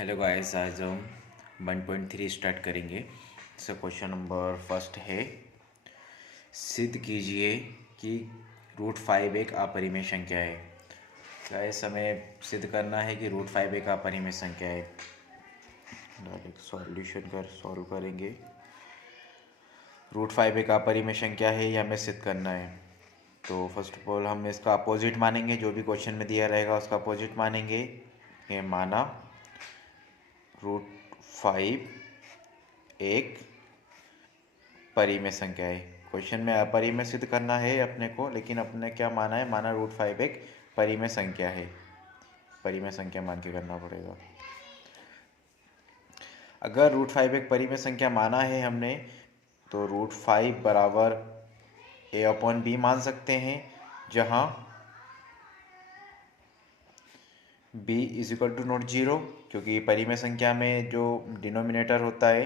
Hello guys, आज हम 1.3 start करेंगे। सो क्वेश्चन नंबर फर्स्ट है, सिद्ध कीजिए कि √5 एक अपरिमेय संख्या है। गाइस, हमें सिद्ध करना है कि √5 एक अपरिमेय संख्या है। डायरेक्ट सॉल्यूशन सॉल्व करेंगे। √5 एक अपरिमेय संख्या है, ये हमें सिद्ध करना है। तो फर्स्ट ऑफ ऑल हम इसका अपोजिट मानेंगे, जो भी क्वेश्चन में दिया रहेगा उसका अपोजिट मानेंगे। ये माना √5 एक परिमेय संख्या है। क्वेश्चन में अपरिमेय सिद्ध करना है अपने को, लेकिन अपने क्या माना है, माना √5 एक परिमेय संख्या है। परिमेय संख्या मान के करना पड़ेगा। अगर √5 एक परिमेय संख्या माना है हमने, तो √5 बराबर a/b मान सकते हैं, जहाँ b = नॉट जीरो, क्योंकि परिमेय संख्या में जो डिनोमिनेटर होता है,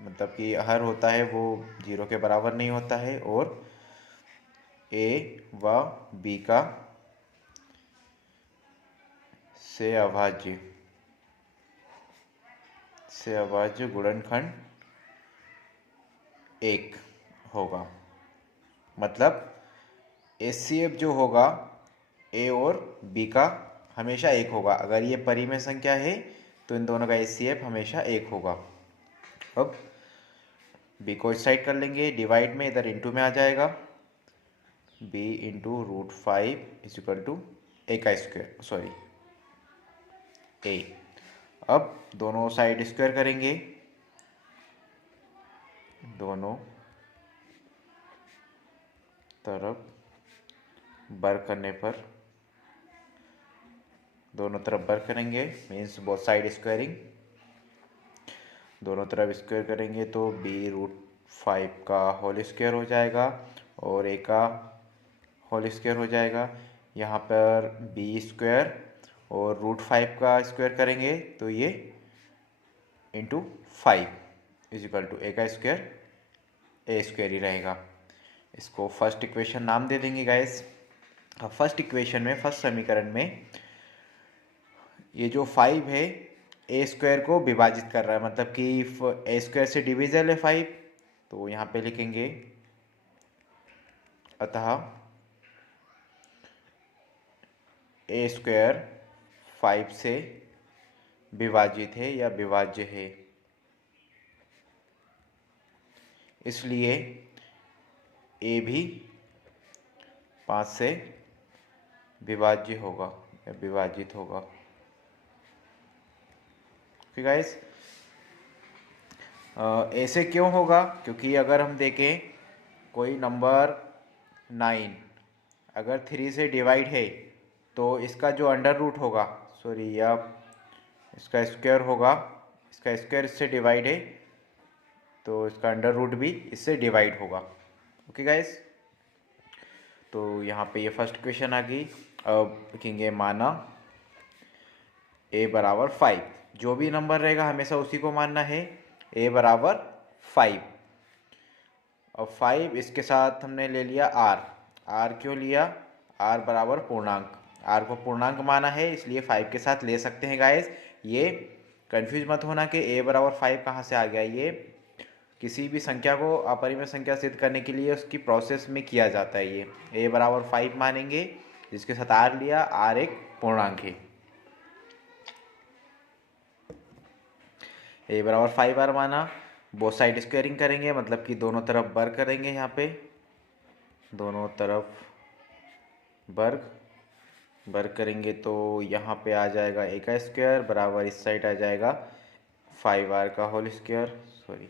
मतलब कि हर होता है, वो 0 के बराबर नहीं होता है, और a व b का से अभाज्य गुणनखंड 1 होगा। मतलब HCF जो होगा a और b का हमेशा 1 होगा। अगर ये परिमेय संख्या है तो इन दोनों का HCF हमेशा 1 होगा। अब b को इस साइड कर लेंगे, डिवाइड में इधर इंटू में आ जाएगा। b इंटू √5 = a का स्क्वायर, सॉरी a। अब दोनों साइड स्क्वायर करेंगे, दोनों तरफ वर्ग करने पर, दोनों तरफ वर्ग करेंगे, मीन्स बोथ साइड स्क्वायरिंग। दोनों तरफ स्क्वायर करेंगे तो b√5 का होल स्क्वायर हो जाएगा और a का होल स्क्वायर हो जाएगा। यहाँ पर b² और √5 का स्क्वायर करेंगे तो ये इंटू 5 = a का स्क्वायर a² ही रहेगा। इसको फर्स्ट इक्वेशन नाम दे देंगे गाइस। अब फर्स्ट इक्वेशन में, फर्स्ट समीकरण में, ये जो 5 है a² को विभाजित कर रहा है, मतलब कि a² से डिविजल है 5, तो यहाँ पे लिखेंगे अतः a² 5 से विभाजित है या विभाज्य है, इसलिए a भी 5 से विभाज्य होगा या विभाजित होगा। ओके गाइस, ऐसे क्यों होगा? क्योंकि अगर हम देखें कोई नंबर 9 अगर 3 से डिवाइड है तो इसका जो अंडर रूट होगा, सॉरी, या इसका स्क्वायर होगा, इसका स्क्वायर इससे डिवाइड है तो इसका अंडर रूट भी इससे डिवाइड होगा। ओके गाइस, तो यहाँ पे ये फर्स्ट क्वेश्चन आ गई। अब लिखेंगे माना a बराबर 5, जो भी नंबर रहेगा हमेशा उसी को मानना है, a बराबर 5। और 5 इसके साथ हमने ले लिया r क्यों लिया? r बराबर पूर्णांक, r को पूर्णांक माना है, इसलिए 5 के साथ ले सकते हैं गाइस। ये कंफ्यूज मत होना कि a बराबर 5 कहाँ से आ गया। ये किसी भी संख्या को अपरिमेय संख्या सिद्ध करने के लिए उसकी प्रोसेस में किया जाता है। ये a बराबर 5 मानेंगे, जिसके साथ r लिया, r एक पूर्णांक है। a बराबर 5r माना, बोथ साइड स्क्वायरिंग करेंगे, मतलब कि दोनों तरफ वर्ग करेंगे। यहाँ पे दोनों तरफ वर्ग करेंगे तो यहाँ पे आ जाएगा a का स्क्वायर बराबर, इस साइड आ जाएगा 5r का होल स्क्वायर, सॉरी,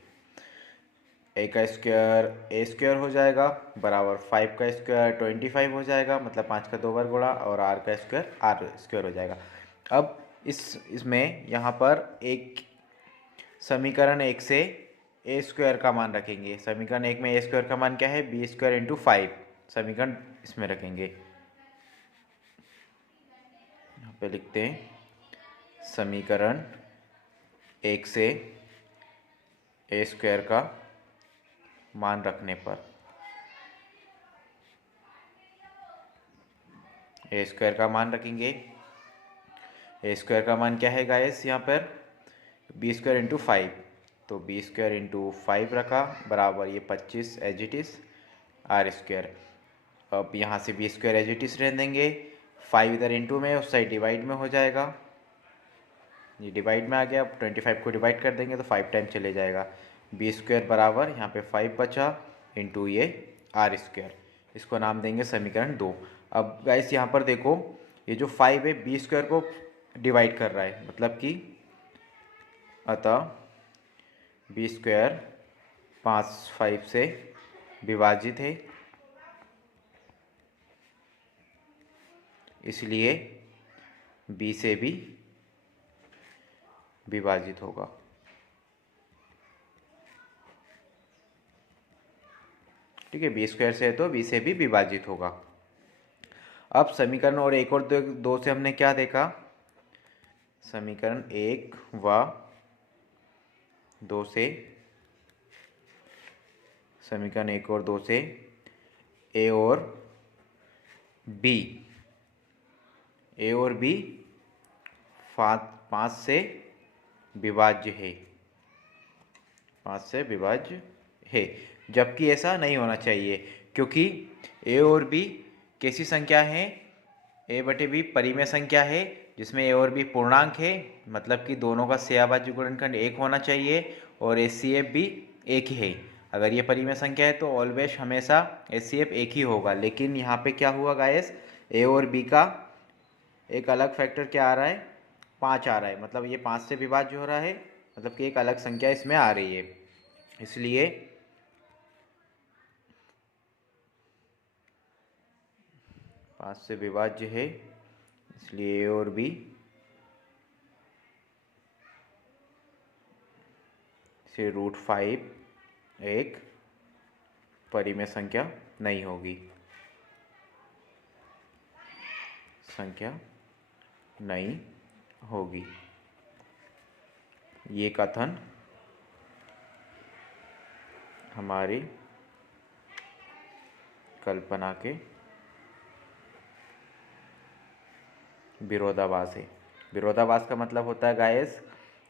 a का स्क्वायर a² हो जाएगा बराबर 5 का स्क्वायर 25 हो जाएगा, मतलब 5 का 2 बार गुणा, और r का स्क्वायर r² हो जाएगा। अब इसमें यहाँ पर एक समीकरण 1 से a² का मान रखेंगे। समीकरण 1 में a² का मान क्या है? b² into 5। समीकरण इसमें रखेंगे, यहाँ पे लिखते हैं समीकरण 1 से a² का मान रखने पर, a² का मान रखेंगे। a² का मान क्या है गाइस? यहाँ पर बी स्क्वायर इंटू 5, तो बी स्क्वायर इंटू 5 रखा बराबर ये 25 as it is R square. अब यहाँ से B square as it is रहने देंगे, 5 इधर इंटू में उस साइड डिवाइड में हो जाएगा, ये डिवाइड में आ गया। अब 25 को डिवाइड कर देंगे तो 5 टाइम चले जाएगा। बी स्क्वायर बराबर यहाँ पे 5 बचा इंटू ये आर स्क्वायर, इसको नाम देंगे समीकरण 2। अब गाइस यहाँ पर देखो, ये जो 5 है बी स्क्वायर को डिवाइड कर रहा है, मतलब कि अतः बी स्क्वायर 5 से विभाजित है, इसलिए बी से भी विभाजित होगा। ठीक है, बी स्क्वायर से है तो बी से भी विभाजित होगा। अब समीकरण और एक और दो से हमने क्या देखा, समीकरण 1 व 2 से, समीकरण 1 और 2 से ए और बी 5 से विभाज्य है, 5 से विभाज्य है, जबकि ऐसा नहीं होना चाहिए, क्योंकि ए और बी कैसी संख्या है, ए बटे बी परिमेय संख्या है, जिसमें ए और बी पूर्णांक है, मतलब कि दोनों का सहअभाज्य गुणनखंड 1 होना चाहिए और एचसीएफ भी 1 ही है। अगर ये परिमेय संख्या है तो ऑलवेज हमेशा एचसीएफ 1 ही होगा। लेकिन यहाँ पे क्या हुआ गाइस, ए और बी का एक अलग फैक्टर क्या आ रहा है, 5 आ रहा है, मतलब ये 5 से विभाज्य हो रहा है, मतलब कि एक अलग संख्या इसमें आ रही है, इसलिए 5 से विभाज्य है, इसलिए ए और बी से √5 एक परिमेय संख्या नहीं होगी, संख्या नहीं होगी। ये कथन हमारी कल्पना के विरोधाभास है। विरोधाभास का मतलब होता है गाइस,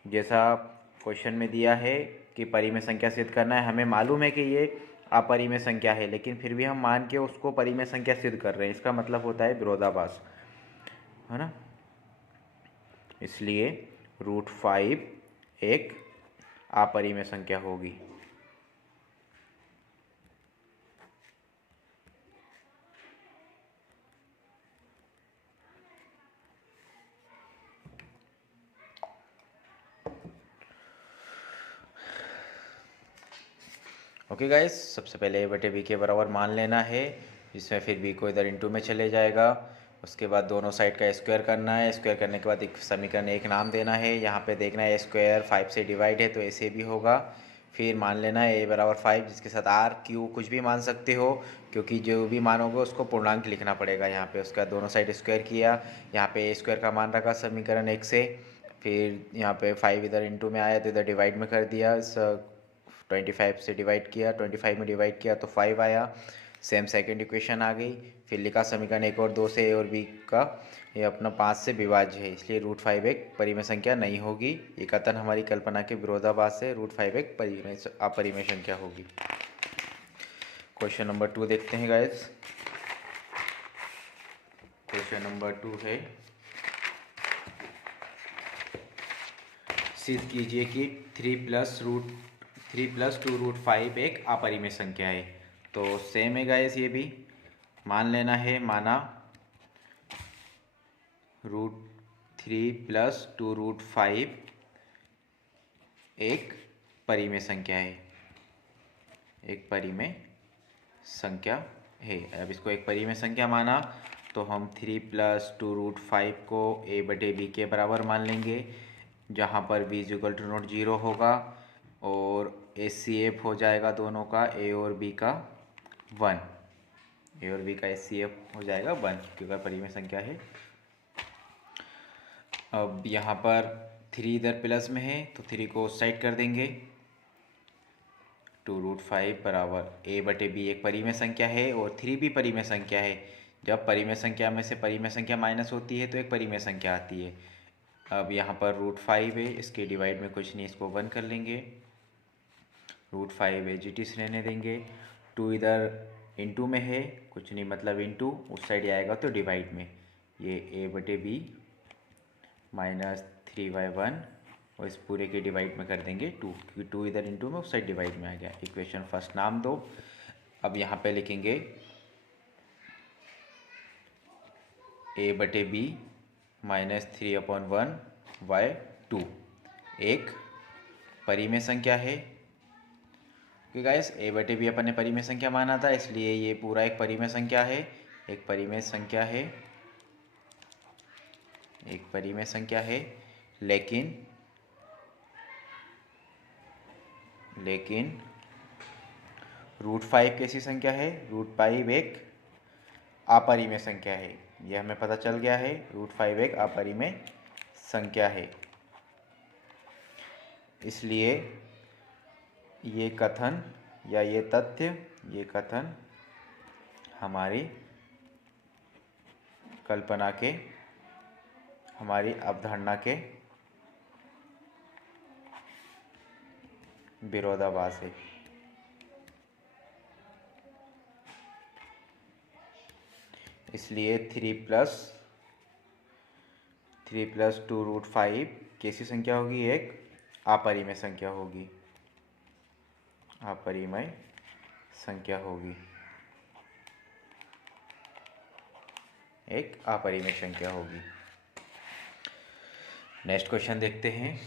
जैसा क्वेश्चन में दिया है कि परिमेय संख्या सिद्ध करना है, हमें मालूम है कि ये अपरिमेय संख्या है, लेकिन फिर भी हम मान के उसको परिमेय संख्या सिद्ध कर रहे हैं, इसका मतलब होता है विरोधाभास, है ना। इसलिए √5 एक अपरिमेय संख्या होगी। ओके गाइस, सबसे पहले ए बटे बी के बराबर मान लेना है, जिसमें फिर बी को इधर इंटू में चले जाएगा। उसके बाद दोनों साइड का स्क्वायर करना है, स्क्वायर करने के बाद एक समीकरण एक नाम देना है। यहाँ पे देखना है स्क्वायर 5 से डिवाइड है तो ऐसे भी होगा। फिर मान लेना है ए बराबर 5, जिसके साथ आर क्यू कुछ भी मान सकते हो, क्योंकि जो भी मानोगे उसको पूर्णांक लिखना पड़ेगा यहाँ पे। उसका दोनों साइड स्क्वायर किया, यहाँ पे ए स्क्वायर का मान रखा समीकरण 1 से, फिर यहाँ पे 5 इधर इंटू में आया तो इधर डिवाइड में कर दिया, 25 से डिवाइड किया, 25 में डिवाइड किया तो 5 आया, सेम सेकंड इक्वेशन आ गई। फिर लिखा समीकरण 1 और 2 से ए और बी का ये अपना 5 से विभाज्य है, इसलिए √5 एक परिमेय संख्या नहीं होगी। ये कथन हमारी कल्पना के विरोधाभास से √5 एक अपरिमेय संख्या होगी। क्वेश्चन नंबर 2 देखते हैं गाइस। क्वेश्चन नंबर 2 है, सिद्ध कीजिए कि 3+2√5 एक अपरिमेय संख्या है। तो सेम है गाइस, ये भी मान लेना है, माना √3+2√5 एक परिमेय संख्या है, एक परिमेय संख्या है। अब इसको एक परिमेय संख्या माना तो हम 3+2√5 को ए बटे बी के बराबर मान लेंगे, जहाँ पर b = 0 होगा और HCF हो जाएगा दोनों का, ए और बी का 1, ए और बी का HCF हो जाएगा 1, क्योंकि परिमेय संख्या है। अब यहाँ पर 3 इधर प्लस में है तो 3 को उस साइड कर देंगे। 2√5 बराबर ए बटे बी एक परिमेय संख्या है और 3 भी परिमेय संख्या है। जब परिमेय संख्या में से परिमेय संख्या माइनस होती है तो एक परिमेय संख्या आती है। अब यहाँ पर √5 है, इसके डिवाइड में कुछ नहीं, इसको 1 कर लेंगे। √5 एज इट इज़ रहने देंगे। 2 इधर इनटू में है, कुछ नहीं मतलब इनटू उस साइड आएगा तो डिवाइड में, ये a/b -3y1 और इस पूरे के डिवाइड में कर देंगे 2, क्योंकि 2 इधर इनटू में उस साइड डिवाइड में आ गया। इक्वेशन फर्स्ट नाम दो। अब यहाँ पे लिखेंगे a/b -3/1/2 एक परिमेय संख्या है। ओके गाइस, a/b अपन ने परिमेय संख्या माना था, इसलिए ये पूरा एक परिमेय संख्या है। एक परिमेय संख्या है, एक परिमेय संख्या है, लेकिन √5 कैसी संख्या है? √5 एक अपरिमेय संख्या है, यह हमें पता चल गया है। √5 एक अपरिमेय संख्या है, इसलिए ये कथन या ये तथ्य, ये कथन हमारी कल्पना के, हमारी अवधारणा के विरोधाभास है। इसलिए 3+2√5 कैसी संख्या होगी? एक अपरिमेय संख्या होगी, अपरिमेय संख्या होगी, एक अपरिमेय संख्या होगी। नेक्स्ट क्वेश्चन देखते हैं।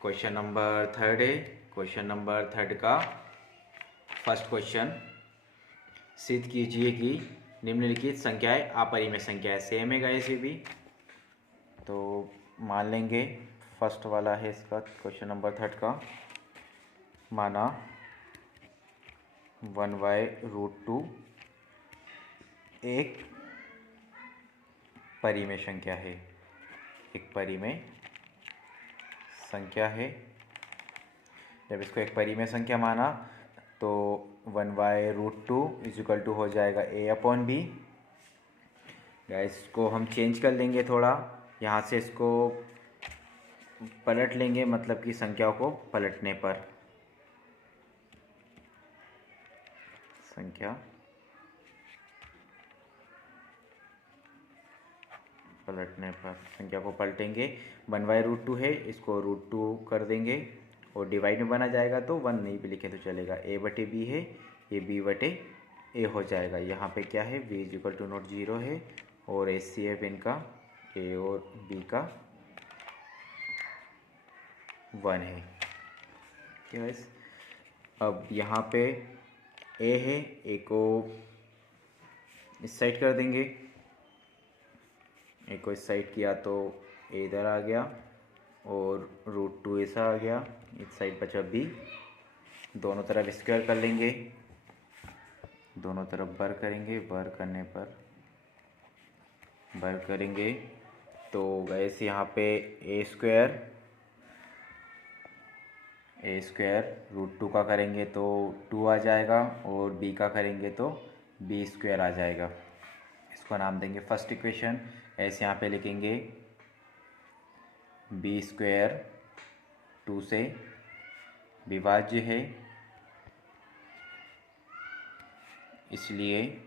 क्वेश्चन नंबर 3 है। क्वेश्चन नंबर 3 का फर्स्ट क्वेश्चन, सिद्ध कीजिए कि निम्नलिखित संख्याएं अपरिमेय संख्या है। सेम है गाइस ये भी, तो मान लेंगे फर्स्ट वाला है इसका, क्वेश्चन नंबर 3 का, माना 1/√2 एक परिमेय संख्या है, एक परिमेय संख्या है। जब इसको एक परिमेय संख्या माना तो 1/√2 = हो जाएगा a/b। गाइस इसको हम चेंज कर लेंगे थोड़ा, यहाँ से इसको पलट लेंगे, मतलब कि संख्याओं को पलटने पर, संख्या पलटने पर संख्या को पलटेंगे। 1/√2 है, इसको √2 कर देंगे और डिवाइड में बना जाएगा तो 1 नहीं भी लिखे तो चलेगा। a/b है, ये b/a हो जाएगा। यहाँ पे क्या है? b = 0 है और HCF इनका a और b का 1 है। क्या है? अब यहाँ पे a है, a को इस साइड कर देंगे, a को इस साइड किया तो a इधर आ गया और √2 ऐसा आ गया, इस साइड बचा b। दोनों तरफ स्क्वायर कर लेंगे, दोनों तरफ बर करेंगे, बर करने पर बर करेंगे तो वैसे यहाँ पे a स्क्वायर √2 का करेंगे तो 2 आ जाएगा और b का करेंगे तो b² आ जाएगा। इसको नाम देंगे फर्स्ट इक्वेशन। ऐसे यहाँ पे लिखेंगे b² 2 से विभाज्य है, इसलिए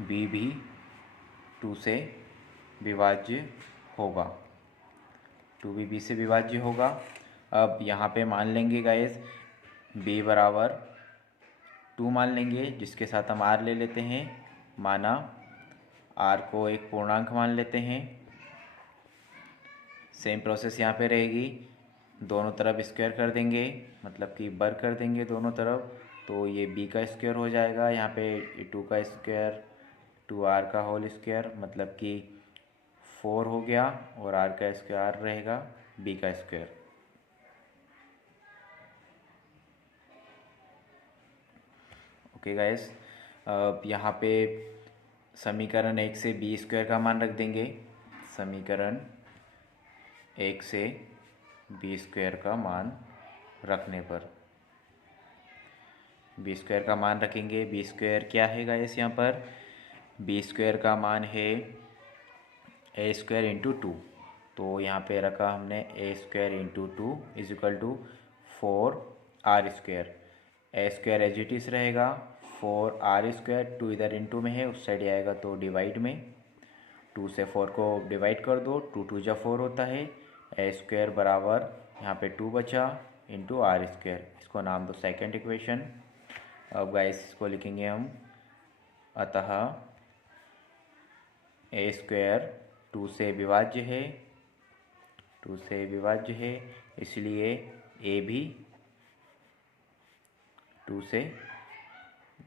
b भी 2 से विभाज्य होगा, 2 भी b से विभाज्य होगा। अब यहाँ पे मान लेंगे गाइस b बराबर 2 मान लेंगे, जिसके साथ हम r ले लेते हैं, माना r को एक पूर्णांक मान लेते हैं। सेम प्रोसेस यहाँ पे रहेगी, दोनों तरफ स्क्वायर कर देंगे, मतलब कि बर कर देंगे दोनों तरफ, तो ये b का स्क्वायर हो जाएगा। यहाँ पे 2 का स्क्वायर 2r का होल स्क्वायर, मतलब कि 4 हो गया और r का स्क्वायर रहेगा b का स्क्वायर। ओके गाइस, अब यहाँ पे समीकरण 1 से b² का मान रख देंगे, समीकरण 1 से b² का मान रखने पर b² का मान रखेंगे। b² क्या है गाइस? यहाँ पर b² का मान है ए स्क्वायर इंटू टू, तो यहाँ पे रखा हमने a square into two is equal to 4r²। A square as it is रहेगा, 4r², टू इधर इंटू में है, उस साइड आएगा तो डिवाइड में, 2 से 4 को डिवाइड कर दो, 2 2 जा 4 होता है। ए स्क्वायर बराबर यहाँ पे 2 बचा इंटू r², इसको नाम दो सेकेंड इक्वेशन। अब गाइस इसको लिखेंगे हम, अतः ए स्क्वायर 2 से विभाज्य है, 2 से विभाज्य है, इसलिए ए भी 2 से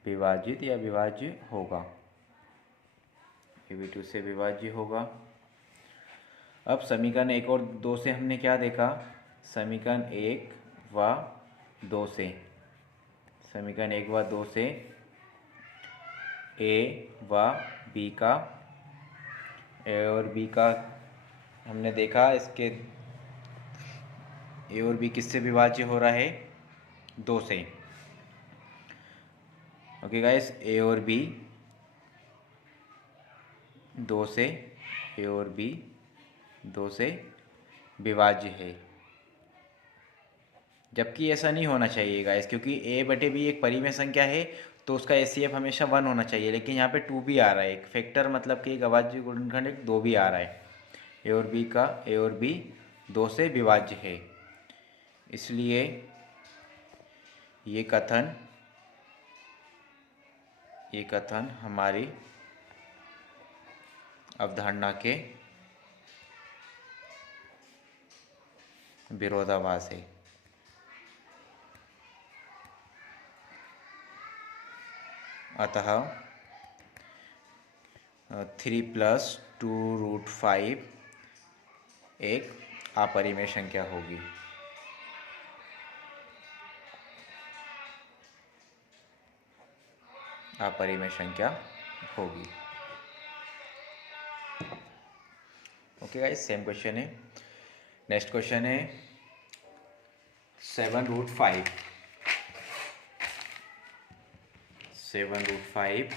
विभाजित या विभाज्य होगा, ए भी 2 से विभाज्य होगा। अब समीकरण 1 और 2 से हमने क्या देखा, समीकरण 1 व 2 से, समीकरण 1 व 2 से ए व बी का, ए और बी का हमने देखा, इसके ए और बी किससे विभाज्य हो रहा है, 2 से। ओके गाइस, ए और बी 2 से, ए और बी 2 से विभाज्य है, जबकि ऐसा नहीं होना चाहिए गाइस, क्योंकि ए बटे बी एक परिमेय संख्या है, तो उसका एचसीएफ हमेशा 1 होना चाहिए, लेकिन यहाँ पे 2 भी आ रहा है, एक फैक्टर मतलब कि एक अभाज्य गुणनखंड एक 2 भी आ रहा है। ए और बी का, ए और बी 2 से विभाज्य है, इसलिए ये कथन हमारी अवधारणा के विरोधाभास है। अतः 3 + 2√5 एक अपरिमेय संख्या होगी। अपरिमेय संख्या होगी। ओके गाइस, सेम क्वेश्चन है। नेक्स्ट क्वेश्चन है 7√5। 7√5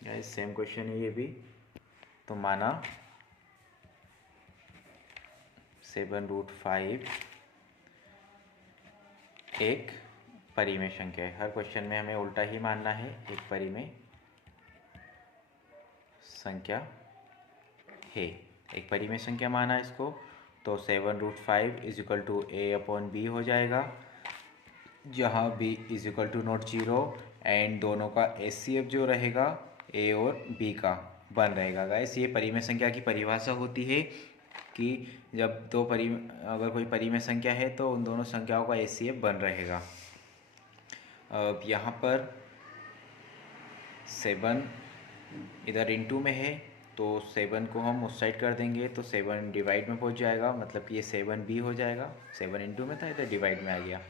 गाइस, सेम क्वेश्चन है ये भी। तो माना 7√5 एक परिमेय संख्या है। हर क्वेश्चन में हमें उल्टा ही मानना है, एक परिमेय संख्या है, एक परिमेय संख्या माना इसको, तो 7√5 इज इक्वल टू a/b हो जाएगा, जहाँ b is equal to not 0 and दोनों का एचसीएफ जो रहेगा a और b का 1 रहेगा। गाइस, ये परिमेय संख्या की परिभाषा होती है कि जब अगर कोई परिमेय संख्या है तो उन दोनों संख्याओं का एचसीएफ 1 रहेगा। अब यहाँ पर 7 इधर इंटू में है, तो 7 को हम उस साइड कर देंगे तो 7 डिवाइड में पहुँच जाएगा, मतलब कि ये 7b हो जाएगा। 7 इंटू में था, इधर डिवाइड में आ गया।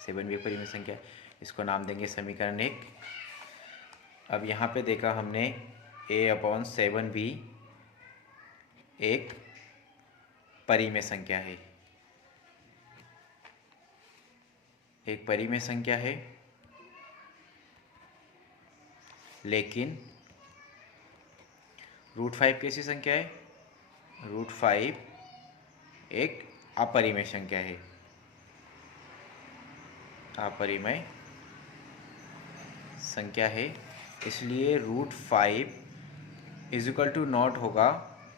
7b एक परिमेय संख्या, इसको नाम देंगे समीकरण 1। अब यहाँ पे देखा हमने a/7b एक परिमेय संख्या है, एक परिमेय संख्या है, लेकिन √5 कैसी संख्या है, √5 एक अपरिमेय संख्या है, अपरिमेय संख्या है, इसलिए √5 इज इक्वल टू नॉट होगा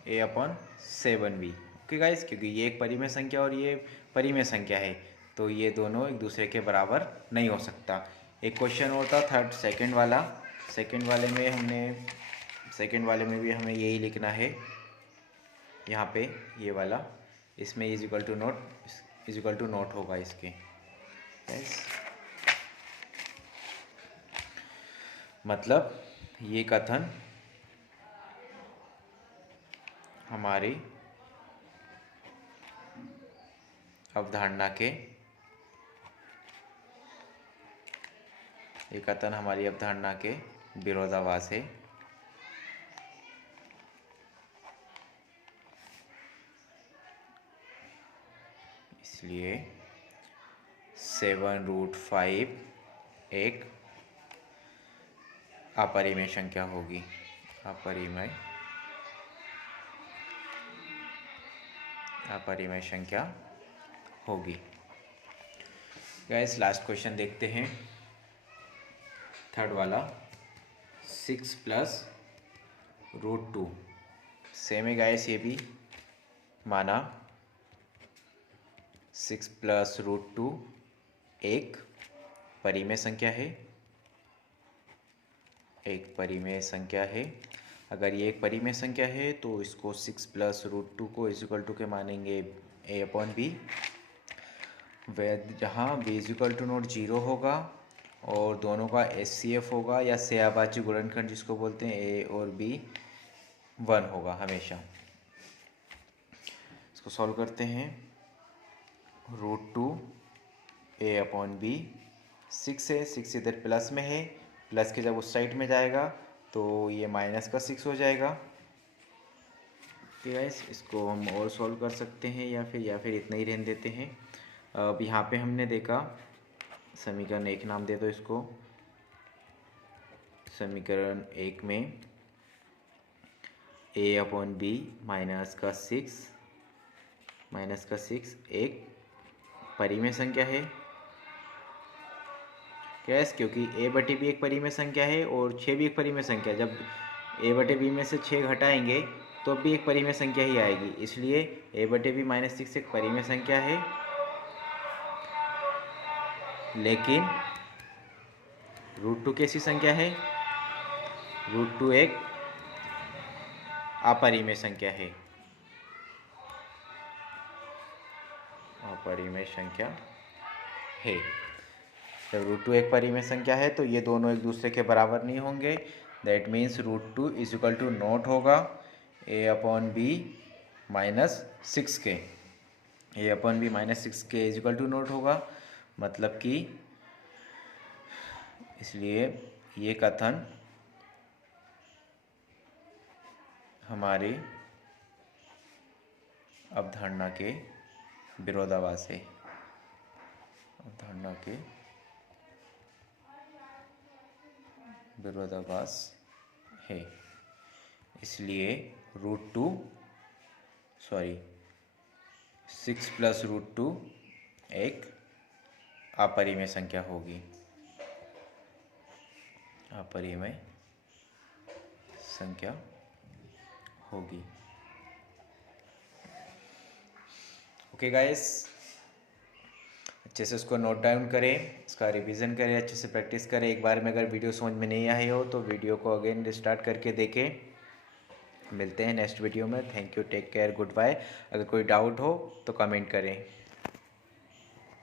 a/7b। ओके गाइस, क्योंकि ये एक परिमेय संख्या और ये परिमेय संख्या है, तो ये दोनों एक दूसरे के बराबर नहीं हो सकता। एक क्वेश्चन और था सेकंड वाला, सेकंड वाले में भी हमें यही लिखना है, यहाँ पे ये वाला, इसमें इज इक्वल टू नॉट होगा इसके। yes. मतलब ये कथन हमारी अवधारणा के विरोधाभास है। इसलिए 7√5 एक अपरिमेय संख्या होगी। अपरिमेय संख्या होगी। गाइस लास्ट क्वेश्चन देखते हैं, थर्ड वाला। 6 प्लस रूट 2 सेम है गाइस, ये भी माना 6 प्लस रूट 2 एक परिमेय संख्या है, एक परिमेय संख्या है। अगर ये एक परिमेय संख्या है तो इसको 6 प्लस रूट 2 को इक्वल टू के मानेंगे a अपॉन बी, जहाँ b इक्वल टू नोट 0 होगा और दोनों का HCF होगा या सहअभाज्य गुणनखंड जिसको बोलते हैं a और b 1 होगा हमेशा। इसको सॉल्व करते हैं। रूट 2 a अपॉन बी, 6 है, 6 इधर प्लस में है, प्लस के जब उस साइड में जाएगा तो ये माइनस का 6 हो जाएगा। ठीक है, इसको हम और सॉल्व कर सकते हैं या फिर इतना ही रहने देते हैं। अब यहाँ पे हमने देखा समीकरण 1 नाम दे दो इसको। समीकरण 1 में a अपॉन बी माइनस का 6 एक परिमेय संख्या है। कैस, क्योंकि a बटे बी एक परिमेय संख्या है और 6 भी एक परिमेय संख्या है। जब a बटे बी में से 6 घटाएंगे तो भी एक परिमेय संख्या ही आएगी, इसलिए a बटे बी माइनस 6 एक परिमेय संख्या है। लेकिन रूट 2 कैसी संख्या है? रूट 2 एक अपरिमेय संख्या है, अपरिमेय संख्या है। जब रूट 2 एक परिमेय संख्या है तो ये दोनों एक दूसरे के बराबर नहीं होंगे। That means root 2 is equal to not होगा a अपॉन बी माइनस 6 के, a अपॉन बी माइनस 6 के इज इक्वल टू नॉट होगा। मतलब कि इसलिए ये कथन हमारी अवधारणा के विरोधाभास है, अवधारणा के विरोधाभास है। इसलिए रूट 6 प्लस रूट 2 एक अपरिमेय संख्या होगी, अपरिमेय संख्या होगी। ओके गाइस, अच्छे से उसको नोट डाउन करें, इसका रिवीजन करें, अच्छे से प्रैक्टिस करें। एक बार में अगर वीडियो समझ में नहीं आई हो तो वीडियो को अगेन रिस्टार्ट करके देखें। मिलते हैं नेक्स्ट वीडियो में। Thank you, take care, goodbye. अगर कोई डाउट हो तो कमेंट करें।